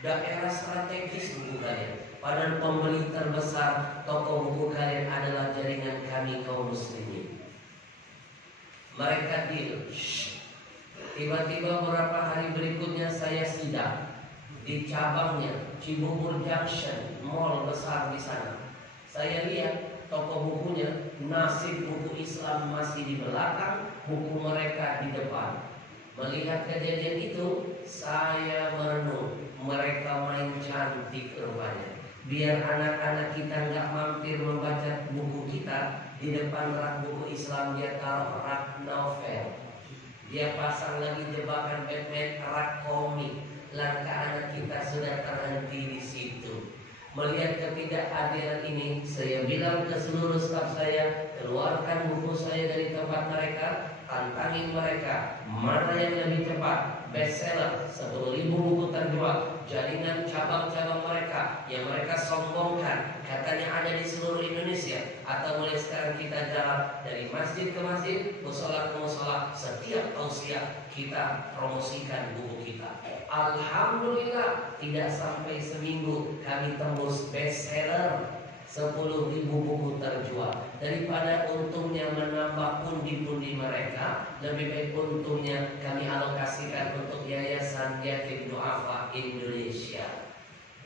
daerah strategis buku kalian. Padahal pembeli terbesar toko buku kalian adalah jaringan kami kaum muslimin. Mereka deal. Tiba-tiba beberapa hari berikutnya saya sidak di cabangnya Cibubur Junction, mall besar di sana. Saya lihat toko bukunya, nasib buku Islam masih di belakang, buku mereka di depan. Melihat kejadian itu, saya merenung, mereka main cantik rupanya. Biar anak-anak kita nggak mampir membaca buku kita, di depan rak buku Islam dia taruh rak novel. Dia pasang lagi jebakan Batman, rak komik. Langkah anak kita sudah terhenti di situ. Melihat ketidakadilan ini, saya bilang ke seluruh staf saya, keluarkan buku saya dari tempat mereka, tantangin mereka, mana yang lebih cepat, bestseller, 10.000 buku terjual, jaringan cabang-cabang mereka yang mereka sombongkan, katanya ada di seluruh Indonesia. Atau mulai sekarang kita jalan dari masjid ke masjid, musola ke musola, setiap tausiah kita promosikan buku kita. Alhamdulillah, tidak sampai seminggu kami tembus bestseller, 10.000 buku terjual. Daripada untungnya menambah pundi-pundi mereka, lebih baik untungnya kami alokasikan untuk Yayasan Yatim Du'afa Indonesia.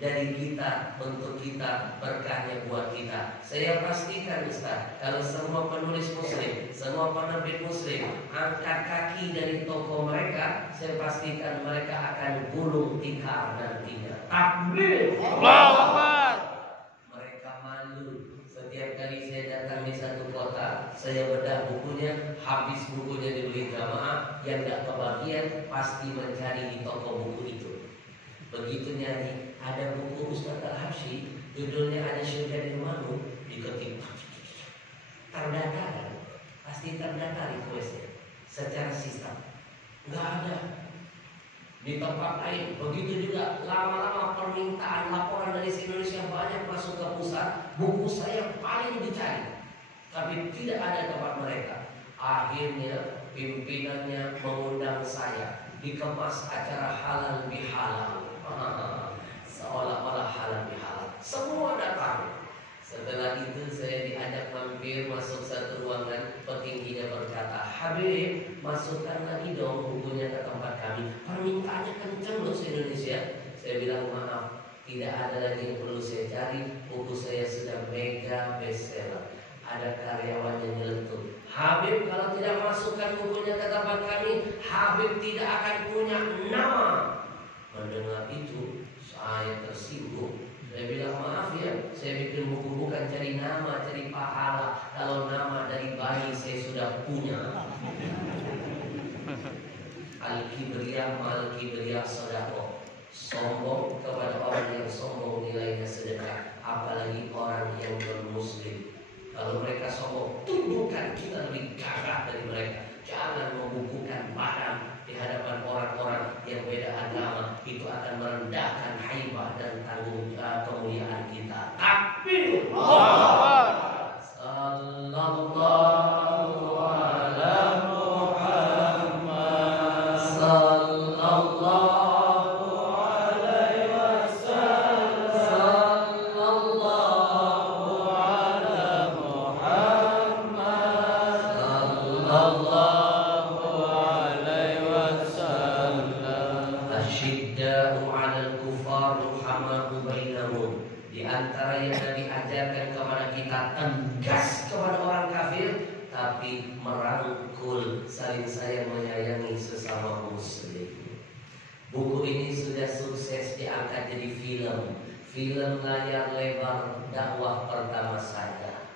Dari kita, untuk kita, berkahnya buat kita. Saya pastikan Ustaz, kalau semua penulis muslim, semua penerbit muslim angkat kaki dari toko mereka, saya pastikan mereka akan gulung tikar nantinya. Takbir! Allahu Akbar. Mereka malu. Setiap kali saya datang di satu kota, saya bedah bukunya, habis bukunya dibeli jamaah, yang gak kebagian pasti mencari di toko buku itu. Begitu nyanyi, ada buku Ustaz Al-Habsyi, judulnya Ada Syurga di Rumahmu, diketik. Terdata, pasti terdata requestnya secara sistem. Nggak ada. Di tempat lain, begitu juga lama-lama permintaan laporan dari Indonesia banyak masuk ke pusat, buku saya paling dicari, tapi tidak ada tempat mereka. Akhirnya pimpinannya mengundang saya, dikemas acara halal bihalal. Seolah-olah halal bihalal. Semua datang. Setelah itu saya diajak mampir masuk satu ruangan. Petingginya berkata, Habib, masukkan lagi dong bukunya ke tempat kami. Permintaannya kencang loh se-Indonesia. Saya bilang maaf, tidak ada lagi yang perlu saya cari. Buku saya sudah mega bestseller. Ada karyawan yang nyeletuk, Habib kalau tidak masukkan bukunya ke tempat kami, Habib tidak akan punya nama. Mendengar itu, saya tersinggung. Saya bilang maaf ya, saya bikin buku bukan cari nama, cari pahala. Kalau nama dari bayi saya sudah punya. Al-kibriyah mal-kibriyah sedekah. Sombong kepada orang yang sombong nilainya sedekah, apalagi orang yang non-muslim. Kalau mereka sombong, tunjukkan kita lebih gagah dari mereka. Jangan membukukan badan di hadapan orang-orang yang beda agama. Itu akan merendahkan haibah dan tanggung kemuliaan kita. Takbir! Sallallahu ala Muhammad. Sallallahu alaihi wasallam. Sallallahu ala Muhammad. Sallallahu alaihi wasallam. Asyidda'u 'alal kufar ruhama'u bainahum. Di antara yang Nabi ajarkan kepada kita, tegas kepada orang kafir, tapi merangkul, saling sayang menyayangi sesama muslim. Buku ini sudah sukses diangkat jadi film layar lebar dakwah pertama saja.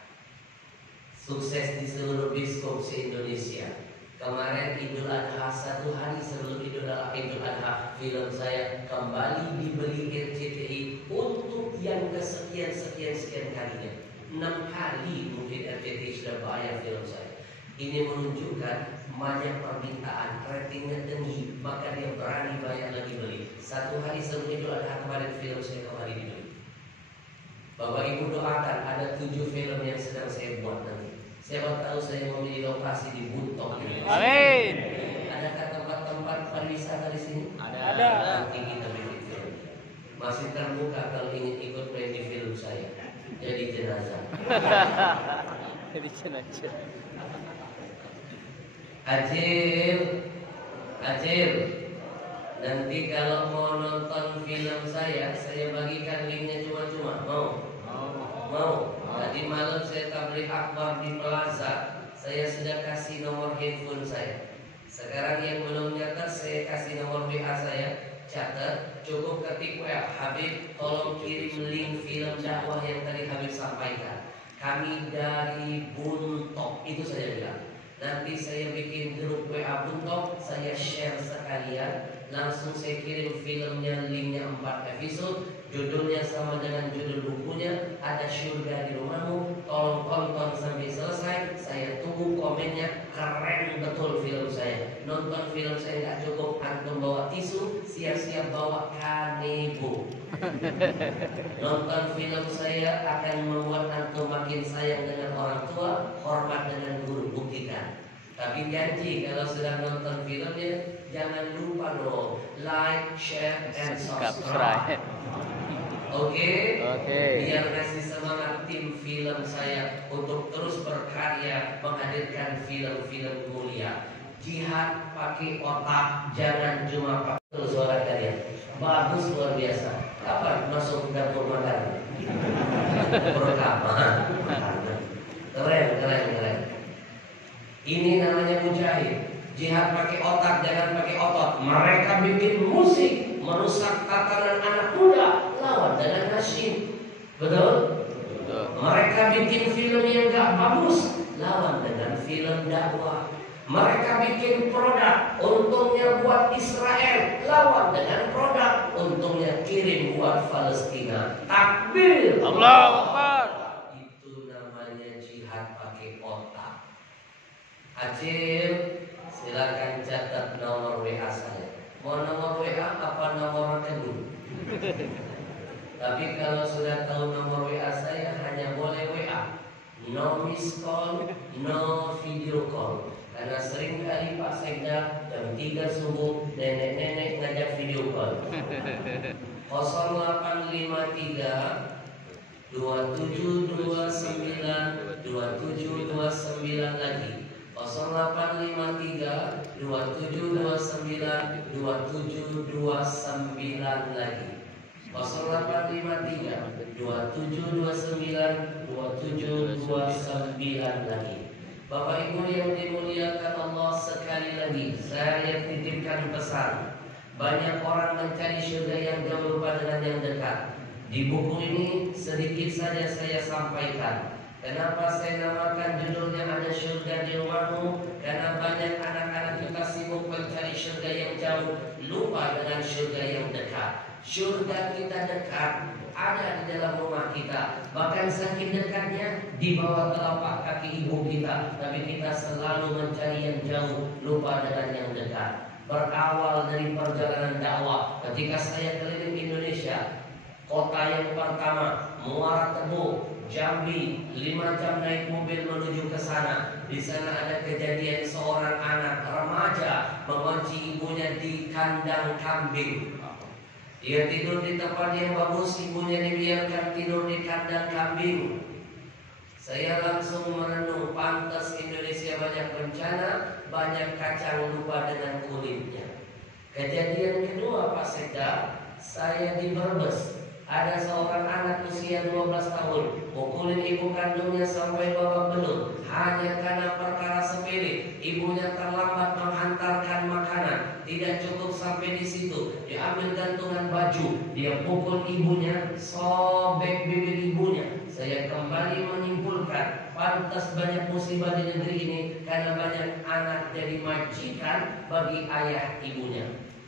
Sukses di seluruh biskop se-Indonesia. Kemarin Idul Adha, satu hari sebelum Idul Adha, film saya kembali dibeli RCTI untuk yang kesekian kalinya. 6 kali mungkin RCTI sudah bayar film saya. Ini menunjukkan banyak permintaan, ratingnya tinggi, maka dia berani bayar lagi beli. Satu hari sebelum Idul Adha kemarin film saya kembali dibeli. Bapak Ibu doakan, ada 7 film yang sedang saya buat nanti. Siapa tahu saya memilih lokasi di Buntok. Amin. Adakah tempat-tempat pariwisata di sini? Ada. Nanti kita bikin film. Masih terbuka kalau ingin ikut main di film saya. Jadi jenazah. Jadi jenazah. Acil, nanti kalau mau nonton film saya bagikan linknya cuma-cuma. Mau? Tadi malam saya tabligh akbar di Plaza, saya sudah kasih nomor handphone saya. Sekarang yang belum nyatat, saya kasih nomor WA saya. Catat, cukup ketik WA Habib, tolong kirim link film dakwah yang tadi Habib sampaikan. Kami dari Buntok, itu saya bilang. Nanti saya bikin grup WA Buntok, saya share sekalian. Langsung saya kirim filmnya, linknya 4 episode. Judulnya sama dengan judul bukunya. Ada Surga di Rumahmu. Tolong tonton sampai selesai. Saya tunggu komennya. Keren betul film saya. Nonton film saya nggak cukup antum bawa tisu, siap-siap bawa kanebo. Nonton film saya akan membuat antum makin sayang dengan orang tua, hormat dengan guru. Buktikan. Tapi janji kalau sudah nonton filmnya, jangan lupa loh like, share, and subscribe. Oke? Biar ngasih semangat tim film saya untuk terus berkarya menghadirkan film-film mulia. Jihad pakai otak, jangan cuma pakai suara kalian. Bagus, luar biasa. Kapan masuk dapur makan? Pertama. Keren. Ini namanya mujahid. Jihad pakai otak, jangan pakai otot. Mereka bikin musik merusak tatanan anak muda, lawan dengan nasyid. Betul? Mereka bikin film yang gak bagus, lawan dengan film dakwah. Mereka bikin produk, untungnya buat Israel, lawan dengan produk, untungnya kirim buat Palestina. Takbir. Allahu Akbar. Itu namanya jihad pakai otak. Acil, silakan catat nomor WA saya. Mau nomor WA apa nomor rekening? Tapi kalau sudah tahu nomor WA saya, hanya boleh WA. No miss call, no video call. Karena sering kali Pak Sekda jam 3 subuh nenek-nenek ngajak video call. 0853 2729 2729 lagi. 0853 2729 2729 lagi. 0853 2729 2729 lagi. Bapak Ibu yang dimuliakan Allah, sekali lagi saya titipkan pesan. Banyak orang mencari surga yang jauh lupa dengan yang dekat. Di buku ini sedikit saja saya sampaikan. Kenapa saya namakan judulnya Ada Surga di Rumahmu? Karena banyak anak-anak kita sibuk mencari surga yang jauh, lupa dengan surga yang dekat. Surga kita dekat, ada di dalam rumah kita. Bahkan saking dekatnya di bawah telapak kaki ibu kita. Tapi kita selalu mencari yang jauh, lupa dengan yang dekat. Berawal dari perjalanan dakwah, ketika saya keliling Indonesia, kota yang pertama Muara Tebu, Jambi, 5 jam naik mobil menuju ke sana. Di sana ada kejadian seorang anak remaja mengunci ibunya di kandang kambing. Dia tidur di tempat yang bagus, ibunya dibiarkan tidur di kandang kambing. Saya langsung merenung, pantas Indonesia banyak bencana, banyak kacang lupa dengan kulitnya. Kejadian kedua Pak Sekda, saya di Brebes. Ada seorang anak usia 12 tahun pukulin ibu kandungnya sampai babak belur, hanya karena perkara sepele. Ibunya terlambat menghantarkan makanan. Tidak cukup sampai di situ, diambil gantungan baju, dia pukul ibunya, sobek bibir ibunya. Saya kembali menyimpulkan, pantas banyak musibah di negeri ini karena banyak anak jadi majikan bagi ayah ibunya.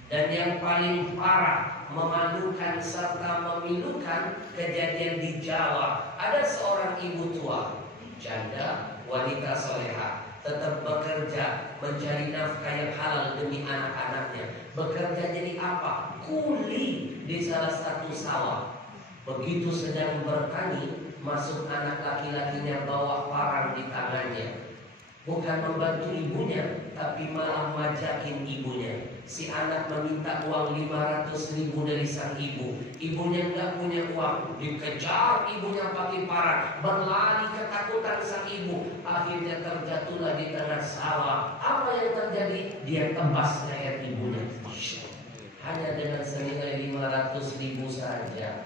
Dan yang paling parah, memalukan serta memilukan, kejadian di Jawa. Ada seorang ibu tua, janda, wanita soleha, tetap bekerja mencari nafkah yang halal demi anak-anaknya. Bekerja jadi apa? Kuli di salah satu sawah. Begitu sedang bertani, masuk anak laki-lakinya bawa parang di tangannya. Bukan membantu ibunya, tapi malah majakin ibunya. Si anak meminta uang 500.000 dari sang ibu. Ibunya nggak punya uang, dikejar ibunya pakai parang, berlari ketakutan sang ibu. Akhirnya terjatuhlah di tengah sawah. Apa yang terjadi? Dia tebas leher ibunya. Hanya dengan senilai 500.000 saja.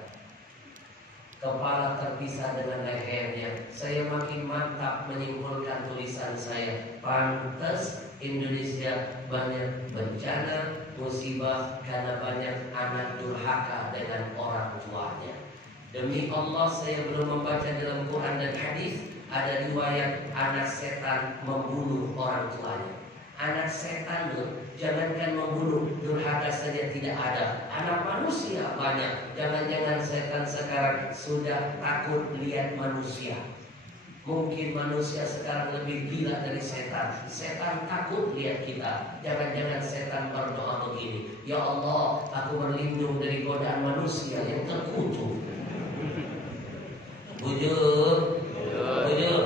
Kepala terpisah dengan lehernya. Saya makin mantap menyimpulkan tulisan saya. Pantas Indonesia banyak bencana, musibah karena banyak anak durhaka dengan orang tuanya. Demi Allah saya belum membaca dalam Quran dan hadis ada riwayat anak setan membunuh orang tuanya. Anak setan loh, jangankan membunuh, durhaka saja tidak ada. Anak manusia banyak. Jangan-jangan setan sekarang sudah takut lihat manusia. Mungkin manusia sekarang lebih gila dari setan. Setan takut lihat kita. Jangan-jangan setan berdoa begini, ya Allah, aku berlindung dari godaan manusia yang terkutuk. Bujur, bujur.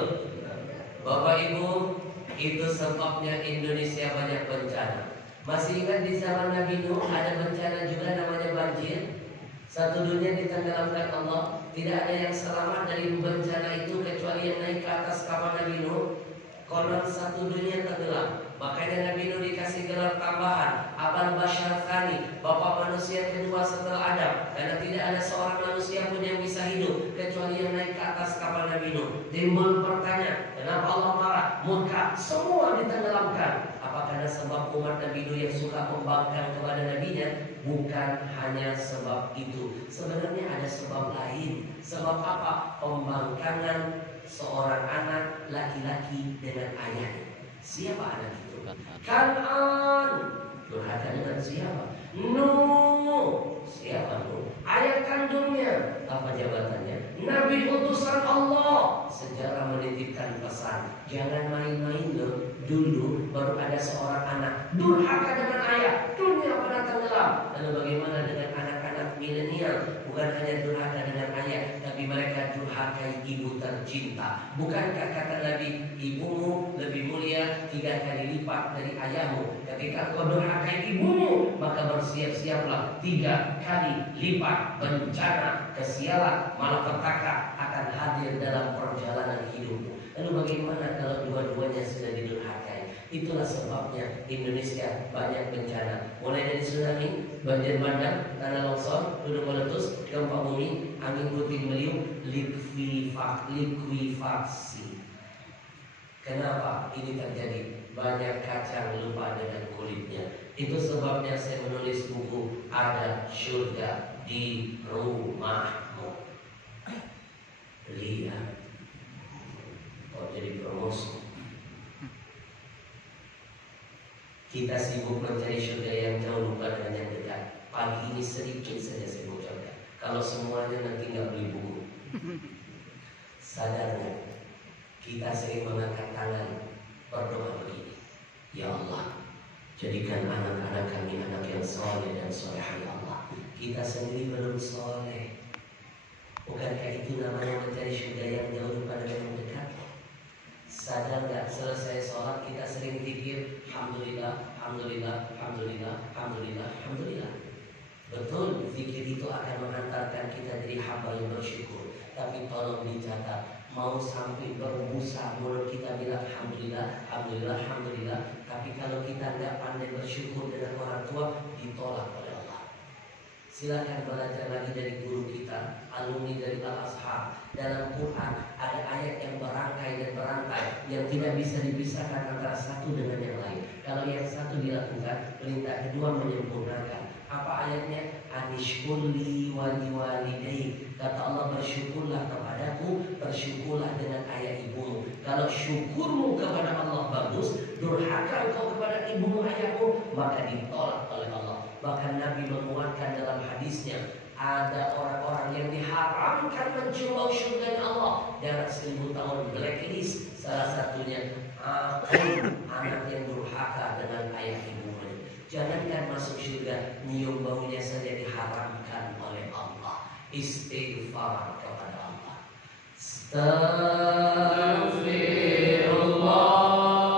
Bapak Ibu, itu sebabnya Indonesia banyak bencana. Masih ingat di zaman Nabi Nuh ada bencana juga namanya banjir. Satu dunia ditenggelamkan Allah. Tidak ada yang selamat dari bencana itu kecuali yang naik ke atas kapal Nabi Nuh. Konon satu dunia tenggelam. Makanya Nabi Nuh dikasih gelar tambahan Abul Bashar Tsani, bapak manusia kedua setelah Adam. Karena tidak ada seorang manusia pun yang bisa hidup kecuali yang naik ke atas kapal Nabi Nuh. Timbul pertanyaan, kenapa Allah marah, murka, semua ditenggelamkan? Apa karena sebab umat Nabi Nuh yang suka membangkang kepada nabinya? Bukan hanya sebab itu. Sebenarnya ada sebab lain. Sebab apa? Pembangkangan seorang anak laki-laki dengan ayahnya. Siapa anak itu? Kan'an. Durhaka dengan siapa? Nuh. Siapa Nuh? Ayah kandungnya. Apa jabatannya? Nabi utusan Allah. Sejarah menitipkan pesan, jangan main-main loh. Dulu baru ada seorang anak durhaka dengan ayah, dunia pada tenggelam. Lalu bagaimana dengan anak-anak milenial? Bukan hanya durhaka dengan ayah, tapi mereka durhakai ibu tercinta. Bukankah kata Nabi, ibumu lebih mulia 3 kali lipat dari ayahmu? Ketika kau durhakai ibumu, maka bersiap-siaplah 3 kali lipat bencana, kesialan, malapetaka akan hadir dalam perjalanan hidupmu. Lalu bagaimana kalau dua-duanya sudah didurhakai? Itulah sebabnya Indonesia banyak bencana. Mulai dari tsunami, banjir bandang, tanah longsor, gunung meletus, gempa bumi, angin puting beliung, likuifaksi. Kenapa ini terjadi? Banyak kacang lupa dengan kulitnya. Itu sebabnya saya menulis buku Ada Surga di Rumahmu. Lihat. Oh, jadi promosi. Kita sibuk mencari surga yang jauh bukan hanya yang dekat. Pagi ini sedikit saja saya bocorkan. Kalau semuanya nanti nggak beli buku. Sadar nggak? Kita sering mengangkat tangan berdoa begini, ya Allah, jadikan anak-anak kami anak yang soleh dan solehah ya Allah. Kita sendiri belum soleh. Bukankah itu namanya mencari surga yang jauh pada yang dekat? Sadar nggak, selesai sholat kita sering pikir alhamdulillah, alhamdulillah, alhamdulillah, alhamdulillah, alhamdulillah. Betul, pikir itu akan mengantarkan kita jadi hamba yang bersyukur. Tapi tolong dicatat, mau sampai berbusa mulut kita bilang alhamdulillah, alhamdulillah, alhamdulillah. Tapi kalau kita nggak pandai bersyukur dengan orang tua, ditolak oleh Allah. Silakan belajar lagi dari guru kita, alumni dari Al-Azhar. Dalam Quran ada ayat yang berangkai dan berantai yang tidak bisa dipisahkan antara satu dengan yang lain. Kalau yang satu dilakukan, perintah kedua menyempurnakan. Apa ayatnya? Anishkurli waliwalidayk. Kata Allah, bersyukurlah kepadaku, bersyukurlah dengan ayah ibumu. Kalau syukurmu kepada Allah bagus, durhaka engkau kepada ibumu ayahmu, maka ditolak oleh Allah. Bahkan Nabi menguatkan dalam hadisnya, ada orang-orang yang diharamkan mencium bau surganya Allah. Jarak 1000 tahun blacklist. Salah satunya anak yang durhaka dengan ayah ibunya. Jangankan masuk surga, nyium baunya saja diharamkan oleh Allah. Istighfar kepada Allah. Astaghfirullah.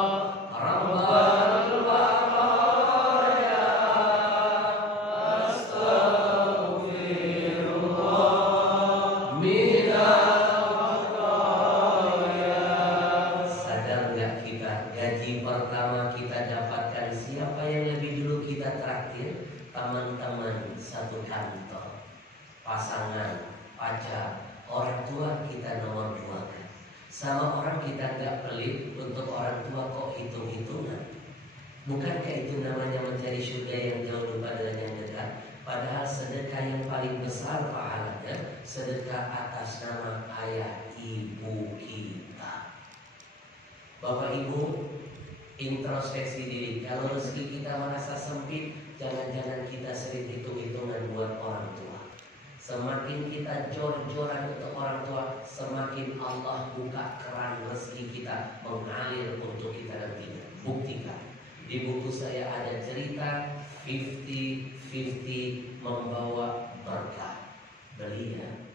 Dari dulu kita traktir teman-teman satu kantor, pasangan, pacar, orang tua kita nomor 2 kan. Sama orang kita nggak pelit, untuk orang tua kok hitung-hitungan. Bukankah itu namanya mencari surga yang jauh lupa dengan yang dekat? Padahal sedekah yang paling besar pahalanya sedekah atas nama ayah ibu kita. Bapak Ibu, introspeksi diri. Kalau rezeki kita merasa sempit, jangan-jangan kita sering hitung-hitungan buat orang tua. Semakin kita jor-joran untuk orang tua, semakin Allah buka keran rezeki kita mengalir untuk kita nantinya. Buktikan. Di buku saya ada cerita 50-50 membawa berkah. Beli ya.